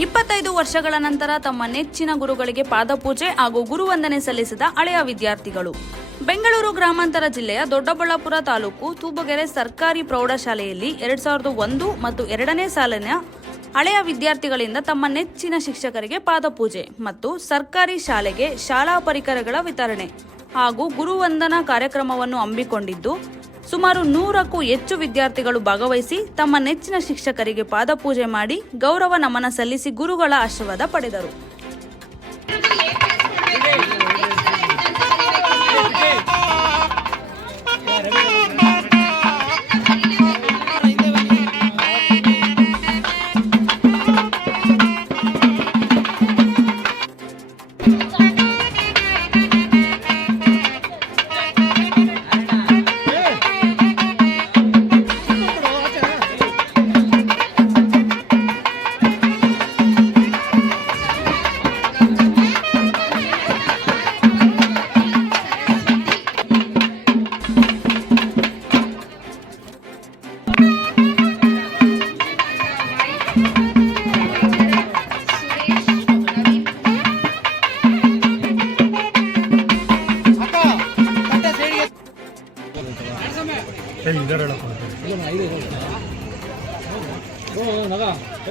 25 ವರ್ಷಗಳ ನಂತರ ತಮ್ಮ ನೆಚ್ಚಿನ ಗುರುಗಳಿಗೆ ಪಾದಪೂಜೆ ಹಾಗೂ ಗುರುವಂದನೆ ಸಲ್ಲಿಸಿದ ಹಳೆಯ ವಿದ್ಯಾರ್ಥಿಗಳು. ಬೆಂಗಳೂರು ಗ್ರಾಮಾಂತರ ಜಿಲ್ಲೆಯ ದೊಡ್ಡಬಳ್ಳಾಪುರ ತಾಲೂಕು ತೂಬಗೆರೆ ಸರ್ಕಾರಿ ಪ್ರೌಢಶಾಲೆಯಲ್ಲಿ 2001 ಮತ್ತು 2ನೇ ಸಾಲಿನ ಹಳೆಯ ವಿದ್ಯಾರ್ಥಿಗಳಿಂದ ತಮ್ಮ ನೆಚ್ಚಿನ ಶಿಕ್ಷಕರಿಗೆ ಪಾದಪೂಜೆ ಮತ್ತು ಸರ್ಕಾರಿ ಶಾಲೆಗೆ ಶಾಲಾ ಪರಿಕರಗಳ ವಿತರಣೆ ಹಾಗೂ ಗುರುವಂದನಾ ಕಾರ್ಯಕ್ರಮವನ್ನು ಹಮ್ಮಿಕೊಂಡಿದ್ದು, ಸುಮಾರು 100ಕ್ಕೂ ಹೆಚ್ಚು ವಿದ್ಯಾರ್ಥಿಗಳು ಭಾಗವಹಿಸಿ ತಮ್ಮ ನೆಚ್ಚಿನ ಶಿಕ್ಷಕರಿಗೆ ಪಾದಪೂಜೆ ಮಾಡಿ ಗೌರವ ನಮನ ಸಲ್ಲಿಸಿ ಗುರುಗಳ ಆಶೀರ್ವಾದ ಪಡೆದರು.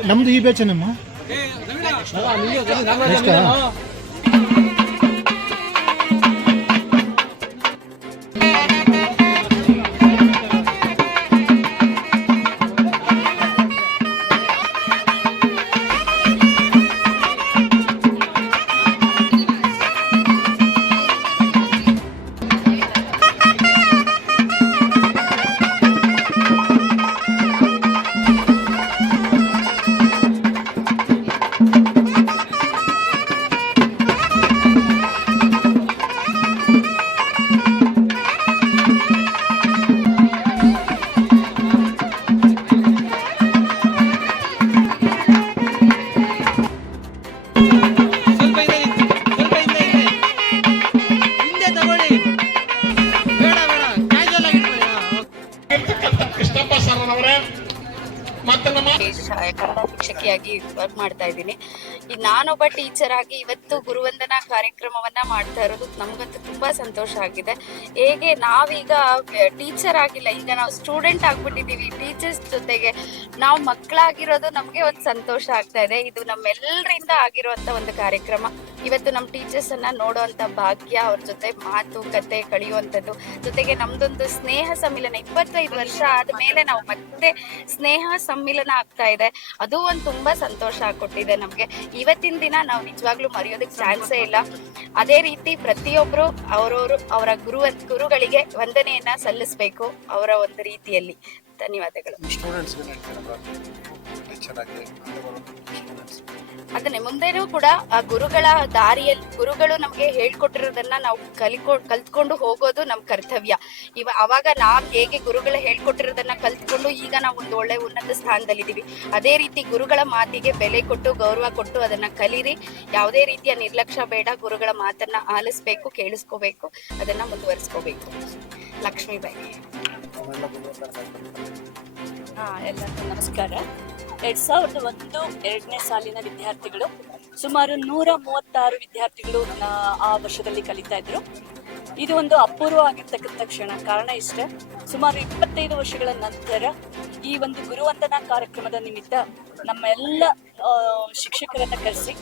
ನಮ್ದು ಈ ಬ್ಯಾಚನಮ್ಮ. ಕನ್ನಡ ಶಿಕ್ಷಕಿಯಾಗಿ ವರ್ಕ್ ಮಾಡ್ತಾ ಇದ್ದೀನಿ. ಈಗ ನಾನೊಬ್ಬ ಟೀಚರ್ ಆಗಿ ಇವತ್ತು ಗುರುವಂದನಾ ಕಾರ್ಯಕ್ರಮವನ್ನ ಮಾಡ್ತಾ ಇರೋದು ನಮ್ಗಂತೂ ತುಂಬಾ ಸಂತೋಷ ಆಗಿದೆ. ಹೇಗೆ ನಾವೀಗ ಟೀಚರ್ ಆಗಿಲ್ಲ, ಈಗ ನಾವು ಸ್ಟೂಡೆಂಟ್ ಆಗ್ಬಿಟ್ಟಿದೀವಿ. ಟೀಚರ್ಸ್ ಜೊತೆಗೆ ನಾವು ಮಕ್ಕಳಾಗಿರೋದು ನಮ್ಗೆ ಒಂದು ಸಂತೋಷ ಆಗ್ತಾ ಇದೆ. ಇದು ನಮ್ಮೆಲ್ಲರಿಂದ ಆಗಿರುವಂತ ಒಂದು ಕಾರ್ಯಕ್ರಮ. ಇವತ್ತು ನಮ್ಮ ಟೀಚರ್ಸ್ ಅನ್ನ ನೋಡುವಂತ ಭಾಗ್ಯ, ಅವ್ರ ಜೊತೆ ಮಾತುಕತೆ ಕಳೆಯುವಂಥದ್ದು, ಜೊತೆಗೆ ನಮ್ದೊಂದು ಸ್ನೇಹ ಸಮ್ಮಿಲನ 25 ವರ್ಷ ಆದ್ಮೇಲೆ ನಾವು ಮತ್ತೆ ಸ್ನೇಹ ಸಮ್ಮಿಲನ ಆಗ್ತಾ ಇದೆ. ಅದು ಒಂದು ತುಂಬಾ ಸಂತೋಷ ಕೊಟ್ಟಿದೆ ನಮ್ಗೆ. ಇವತ್ತಿನ ದಿನ ನಾವು ನಿಜವಾಗ್ಲೂ ಮರೆಯೋದಕ್ಕೆ ಚಾನ್ಸೇ ಇಲ್ಲ. ಅದೇ ರೀತಿ ಪ್ರತಿಯೊಬ್ರು ಅವರ ಗುರುಗಳಿಗೆ ವಂದನೆಯನ್ನ ಸಲ್ಲಿಸಬೇಕು ಅವರ ಒಂದು ರೀತಿಯಲ್ಲಿ. ಧನ್ಯವಾದಗಳು. ಅದನ್ನೇ ಮುಂದೆನೂ ಕೂಡ ಆ ಗುರುಗಳ ದಾರಿಯಲ್ಲಿ ಗುರುಗಳು ನಮ್ಗೆ ಹೇಳ್ಕೊಟ್ಟಿರೋದನ್ನ ನಾವು ಕಲ್ತ್ಕೊಂಡು ಹೋಗೋದು ನಮ್ ಕರ್ತವ್ಯ. ಅವಾಗ ನಾವ್ ಹೇಗೆ ಗುರುಗಳು ಹೇಳ್ಕೊಟ್ಟಿರೋದನ್ನ ಕಲ್ತ್ಕೊಂಡು ಈಗ ನಾವು ಒಂದು ಒಳ್ಳೆ ಉನ್ನತ ಸ್ಥಾನದಲ್ಲಿದ್ದೀವಿ. ಅದೇ ರೀತಿ ಗುರುಗಳ ಮಾತಿಗೆ ಬೆಲೆ ಕೊಟ್ಟು ಗೌರವ ಕೊಟ್ಟು ಅದನ್ನ ಕಲೀರಿ. ಯಾವುದೇ ರೀತಿಯ ನಿರ್ಲಕ್ಷ್ಯ ಬೇಡ. ಗುರುಗಳ ಮಾತನ್ನ ಆಲಿಸ್ಬೇಕು, ಕೇಳಿಸ್ಕೋಬೇಕು, ಅದನ್ನ ಮುಂದುವರಿಸ್ಕೋಬೇಕು. ಲಕ್ಷ್ಮೀಬಾಯಿ. ಎಲ್ಲರಿಗೂ ನಮಸ್ಕಾರ. 2001, 2ನೇ ಸಾಲಿನ ವಿದ್ಯಾರ್ಥಿಗಳು, ಸುಮಾರು 136 ವಿದ್ಯಾರ್ಥಿಗಳು ಆ ವರ್ಷದಲ್ಲಿ ಕಲಿತಾ ಇದ್ರು. ಇದು ಒಂದು ಅಪೂರ್ವ ಆಗಿರ್ತಕ್ಕಂಥ ಕ್ಷಣ. ಕಾರಣ ಇಷ್ಟೇ, ಸುಮಾರು 25 ವರ್ಷಗಳ ನಂತರ ಈ ಒಂದು ಗುರುವಂದನಾ ಕಾರ್ಯಕ್ರಮದ ನಿಮಿತ್ತ ನಮ್ಮ ಎಲ್ಲ ಶಿಕ್ಷಕರನ್ನ ಕರೆಸಿ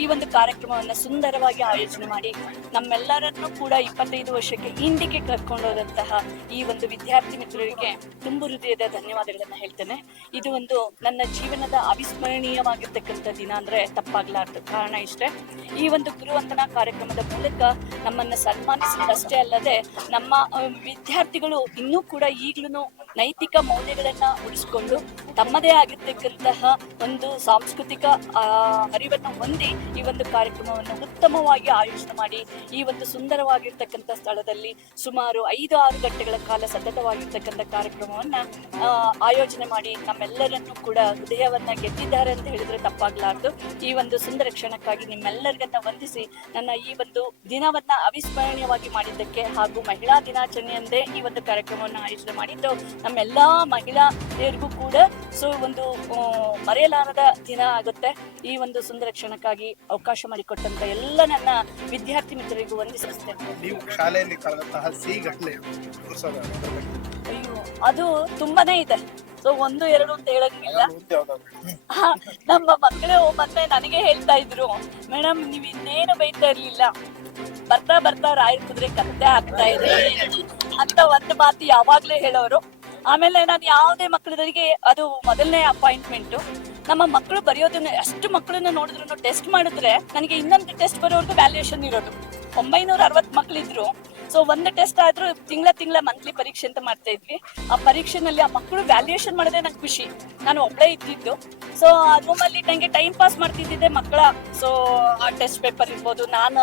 ಈ ಒಂದು ಕಾರ್ಯಕ್ರಮವನ್ನು ಸುಂದರವಾಗಿ ಆಯೋಜನೆ ಮಾಡಿ ನಮ್ಮೆಲ್ಲರನ್ನೂ ಕೂಡ 25 ವರ್ಷಕ್ಕೆ ಹಿಂದಕ್ಕೆ ಕರ್ಕೊಂಡೋದಂತಹ ಈ ಒಂದು ವಿದ್ಯಾರ್ಥಿ ಮಿತ್ರರಿಗೆ ತುಂಬು ಹೃದಯದ ಧನ್ಯವಾದಗಳನ್ನು ಹೇಳ್ತೇನೆ. ಇದು ಒಂದು ನನ್ನ ಜೀವನದ ಅವಿಸ್ಮರಣೀಯವಾಗಿರ್ತಕ್ಕಂಥ ದಿನ ಅಂದ್ರೆ ತಪ್ಪಾಗ್ಲಾರ್ದು. ಕಾರಣ ಇಷ್ಟೇ, ಈ ಒಂದು ಗುರುವಂದನಾ ಕಾರ್ಯಕ್ರಮದ ಮೂಲಕ ನಮ್ಮನ್ನ ಸನ್ಮಾನಿಸಿದಷ್ಟೇ ಅಲ್ಲದೆ ನಮ್ಮ ವಿದ್ಯಾರ್ಥಿಗಳು ಇನ್ನೂ ಕೂಡ ಈಗಲೂ ನೈತಿಕ ಮೌಲ್ಯಗಳನ್ನ ಉಳಿಸ್ಕೊಂಡು ತಮ್ಮದೇ ಆಗಿರ್ತಕ್ಕಂತಹ ಒಂದು ಸಾಂಸ್ಕೃತಿಕ ಅರಿವನ್ನು ಹೊಂದಿ ಈ ಒಂದು ಕಾರ್ಯಕ್ರಮವನ್ನು ಉತ್ತಮವಾಗಿ ಆಯೋಜನೆ ಮಾಡಿ ಈ ಒಂದು ಸುಂದರವಾಗಿರ್ತಕ್ಕಂಥ ಸ್ಥಳದಲ್ಲಿ ಸುಮಾರು 5-6 ಗಂಟೆಗಳ ಕಾಲ ಸತತವಾಗಿರ್ತಕ್ಕಂಥ ಕಾರ್ಯಕ್ರಮವನ್ನ ಆಯೋಜನೆ ಮಾಡಿ ನಮ್ಮೆಲ್ಲರನ್ನೂ ಕೂಡ ಹೃದಯವನ್ನ ಗೆದ್ದಿದ್ದಾರೆ ಅಂತ ಹೇಳಿದ್ರೆ ತಪ್ಪಾಗ್ಲಾರ್ದು. ಈ ಒಂದು ಸುಂದರ ಕ್ಷಣಕ್ಕಾಗಿ ನಿಮ್ಮೆಲ್ಲರಿಗನ್ನ ವಂದಿಸಿ ನನ್ನ ಈ ಒಂದು ದಿನವನ್ನ ಅವಿಸ್ಮರಣೀಯವಾಗಿ ಮಾಡಿದ್ದಕ್ಕೆ ಹಾಗೂ ಮಹಿಳಾ ದಿನಾಚರಣೆಯಂದೇ ಈ ಒಂದು ಕಾರ್ಯಕ್ರಮವನ್ನು ಆಯೋಜನೆ ಮಾಡಿದ್ದು ನಮ್ಮೆಲ್ಲ ಮಹಿಳೆಯರಿಗೂ ಕೂಡ ಸೊ ಒಂದು ಮರೆಯಲಾರದ ದಿನ ಆಗುತ್ತೆ. ಈ ಒಂದು ಸುಂದರ ಕ್ಷಣಕ್ಕಾಗಿ ಅವಕಾಶ ಮಾಡಿಕೊಟ್ಟಂತ ಎಲ್ಲ ನನ್ನ ವಿದ್ಯಾರ್ಥಿ ಮಿತ್ರರಿಗೂ ವಂದಿಸುತ್ತೇನೆ. ನೀವು ಶಾಲೆಯಲ್ಲಿ ಕಳೆದಂತಹ ಸಿಹಿ ಘಟನೆ ಅಯ್ಯೋ, ಅದು ತುಂಬಾನೇ ಇದೆ. ಸೊ 1, 2 ಅಂತ ಹೇಳಂಗಿಲ್ಲ. ನಮ್ಮ ಮಕ್ಕಳು ಮೊನ್ನೆ ನನಗೆ ಹೇಳ್ತಾ ಇದ್ರು, ಮೇಡಮ್ ನೀವ್ ಇನ್ನೇನು ಬೈತಾ ಇರ್ಲಿಲ್ಲ, ಬರ್ತಾ ಬರ್ತಾ ರಾಯರ್ ಕುದುರೆ ಕತ್ತೆ ಆಗ್ತಾ ಇದೆ ಅಂತ ಒಂದು ಮಾತು ಯಾವಾಗ್ಲೂ ಹೇಳೋರು. ಆಮೇಲೆ ನಾನು ಯಾವುದೇ ಮಕ್ಕಳಿಗೆ ಅದು ಮೊದಲನೇ ಅಪಾಯಿಂಟ್ಮೆಂಟ್. ನಮ್ಮ ಮಕ್ಕಳು ಬರೆಯೋದನ್ನ ಅಷ್ಟು ಮಕ್ಕಳನ್ನ ನೋಡಿದ್ರು ಟೆಸ್ಟ್ ಮಾಡಿದ್ರೆ ನನಗೆ ಇನ್ನೊಂದು ಟೆಸ್ಟ್ ಬರೋರ್ಗು ವ್ಯಾಲ್ಯೂಯೇಷನ್ ಇರೋದು. 960 ಮಕ್ಕಳಿದ್ರು. ಸೊ ಒಂದು ಟೆಸ್ಟ್ ಆದ್ರೂ ತಿಂಗಳ ಮಂತ್ಲಿ ಪರೀಕ್ಷೆ ಅಂತ ಮಾಡ್ತಾ ಇದ್ವಿ. ಆ ಪರೀಕ್ಷೆನಲ್ಲಿ ಆ ಮಕ್ಕಳು ವ್ಯಾಲ್ಯೂಯೇಷನ್ ಮಾಡಿದ್ರೆ ನಂಗೆ ಖುಷಿ. ನಾನು ಒಬ್ಬಳೇ ಇದ್ದಿದ್ದು. ಸೊ ಆ ರೂಮಲ್ಲಿ ನಂಗೆ ಟೈಮ್ ಪಾಸ್ ಮಾಡ್ತಿದ್ದೆ ಮಕ್ಕಳ. ಸೊ ಆ ಟೆಸ್ಟ್ ಪೇಪರ್ ಇರ್ಬೋದು, ನಾನು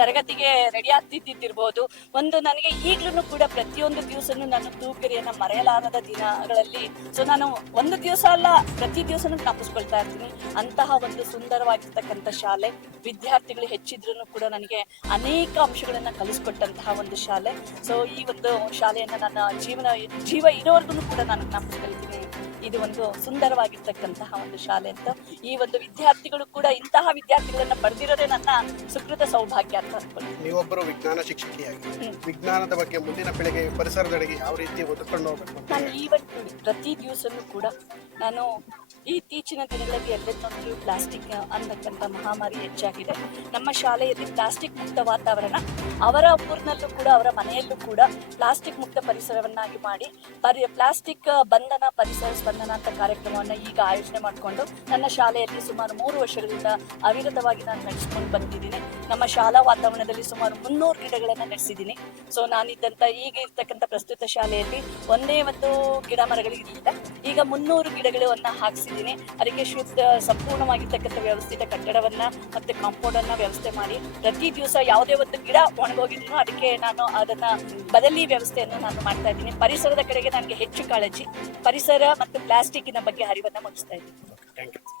ತರಗತಿಗೆ ರೆಡಿ ಆಗ್ತಿದ್ದಿರ್ಬೋದು. ಒಂದು ನನಗೆ ಈಗ್ಲೂ ಕೂಡ ಪ್ರತಿಯೊಂದು ದಿವಸನೂ ನಾನು ತೂಕರಿಯನ್ನ ಮರೆಯಲಾರದ ದಿನಗಳಲ್ಲಿ ಸೊ ನಾನು ಒಂದು ದಿವಸ ಅಲ್ಲ, ಪ್ರತಿ ದಿವಸನೂ ಜ್ಞಾಪಿಸ್ಕೊಳ್ತಾ ಇರ್ತೀನಿ. ಅಂತಹ ಒಂದು ಸುಂದರವಾಗಿರ್ತಕ್ಕಂಥ ಶಾಲೆ, ವಿದ್ಯಾರ್ಥಿಗಳು ಹೆಚ್ಚಿದ್ರು ಕೂಡ ನನಗೆ ಅನೇಕ ಅಂಶಗಳನ್ನ ಕಲಿಸ್ಕೊಟ್ಟಂತಹ ಒಂದು ಶಾಲೆ. ಸೊ ಈ ಒಂದು ಶಾಲೆಯನ್ನ ನನ್ನ ಜೀವ ಇರೋವರೆಗೂ ಕೂಡ ನಾನು ಜ್ಞಾಪಿಸ್ಕೊಳ್ತೀನಿ. ಇದು ಒಂದು ಸುಂದರವಾಗಿರ್ತಕ್ಕಂತಹ ಒಂದು ಶಾಲೆ ಅಂತ. ಈ ಒಂದು ವಿದ್ಯಾರ್ಥಿಗಳು ಕೂಡ ಇಂತಹ ವಿದ್ಯಾರ್ಥಿಗಳನ್ನ ಪಡೆದಿರೋದೇ ನನ್ನ ಸುಕೃತ ಸೌಭಾಗ್ಯ ಅಂತ ಅನ್ಕೊಳ್ತೀನಿ. ನೀವೊಬ್ಬರು ವಿಜ್ಞಾನ ಶಿಕ್ಷಕಿಯಾಗಿ ವಿಜ್ಞಾನದ ಬಗ್ಗೆ ಮುಂದಿನ ಪೀಳಿಗೆ ಪರಿಸರದೆಡೆಗೆ ಯಾವ ರೀತಿ ಒದಕೊಂಡು ಹೋಗ್ಬೇಕು? ನಾನು ಇವತ್ತು ಪ್ರತಿ ದಿವಸನೂ ಕೂಡ ನಾನು ಇತ್ತೀಚಿನ ದಿನಗಳಲ್ಲಿ ಎಲ್ಲೆಲ್ಲೊಂದು ಪ್ಲಾಸ್ಟಿಕ್ ಅನ್ನತಕ್ಕಂಥ ಮಹಾಮಾರಿ ಹೆಚ್ಚಾಗಿದೆ. ನಮ್ಮ ಶಾಲೆಯಲ್ಲಿ ಪ್ಲಾಸ್ಟಿಕ್ ಮುಕ್ತ ವಾತಾವರಣ, ಅವರ ಊರಿನಲ್ಲೂ ಕೂಡ ಅವರ ಮನೆಯಲ್ಲೂ ಕೂಡ ಪ್ಲಾಸ್ಟಿಕ್ ಮುಕ್ತ ಪರಿಸರವನ್ನಾಗಿ ಮಾಡಿ ಪ್ಲಾಸ್ಟಿಕ್ ಬಂಧನ ಪರಿಸರ ಸ್ಪಂದನ ಅಂತ ಕಾರ್ಯಕ್ರಮವನ್ನು ಈಗ ಆಯೋಜನೆ ಮಾಡಿಕೊಂಡು ನನ್ನ ಶಾಲೆಯಲ್ಲಿ ಸುಮಾರು 3 ವರ್ಷಗಳಿಂದ ಅವಿರತವಾಗಿ ನಾನು ನಡೆಸ್ಕೊಂಡು ಬಂದಿದ್ದೀನಿ. ನಮ್ಮ ಶಾಲಾ ವಾತಾವರಣದಲ್ಲಿ ಸುಮಾರು 300 ಗಿಡಗಳನ್ನು ನಡೆಸಿದ್ದೀನಿ. ಸೊ ನಾನಿದ್ದಂಥ ಈಗ ಇರ್ತಕ್ಕಂಥ ಪ್ರಸ್ತುತ ಶಾಲೆಯಲ್ಲಿ ಒಂದೇ ಒಂದು ಗಿಡ ಮರಗಳಿರಲಿಲ್ಲ. ಈಗ 300 ಗಿಡಗಳನ್ನು ಹಾಕಿಸಿದ್ದೀನಿ. ಅದಕ್ಕೆ ಸಂಪೂರ್ಣವಾಗಿರ್ತಕ್ಕಂಥ ವ್ಯವಸ್ಥಿತ ಕಟ್ಟಡವನ್ನ ಮತ್ತೆ ಕಾಂಪೌಂಡ್ ಅನ್ನ ವ್ಯವಸ್ಥೆ ಮಾಡಿ ಪ್ರತಿ ದಿವಸ ಯಾವುದೇ ಒಂದು ಗಿಡ ಒಣಗೋಗಿದ್ರು ಅದಕ್ಕೆ ನಾನು ಅದನ್ನ ಬದಲಿ ವ್ಯವಸ್ಥೆಯನ್ನು ನಾನು ಮಾಡ್ತಾ ಇದ್ದೀನಿ. ಪರಿಸರದ ಕಡೆಗೆ ನನಗೆ ಹೆಚ್ಚು ಕಾಳಜಿ, ಪರಿಸರ ಮತ್ತು ಪ್ಲಾಸ್ಟಿಕ್ಕಿನ ಬಗ್ಗೆ ಅರಿವನ್ನ ಮೂಡಿಸ್ತಾ ಇದ್ದೀನಿ. Thank you.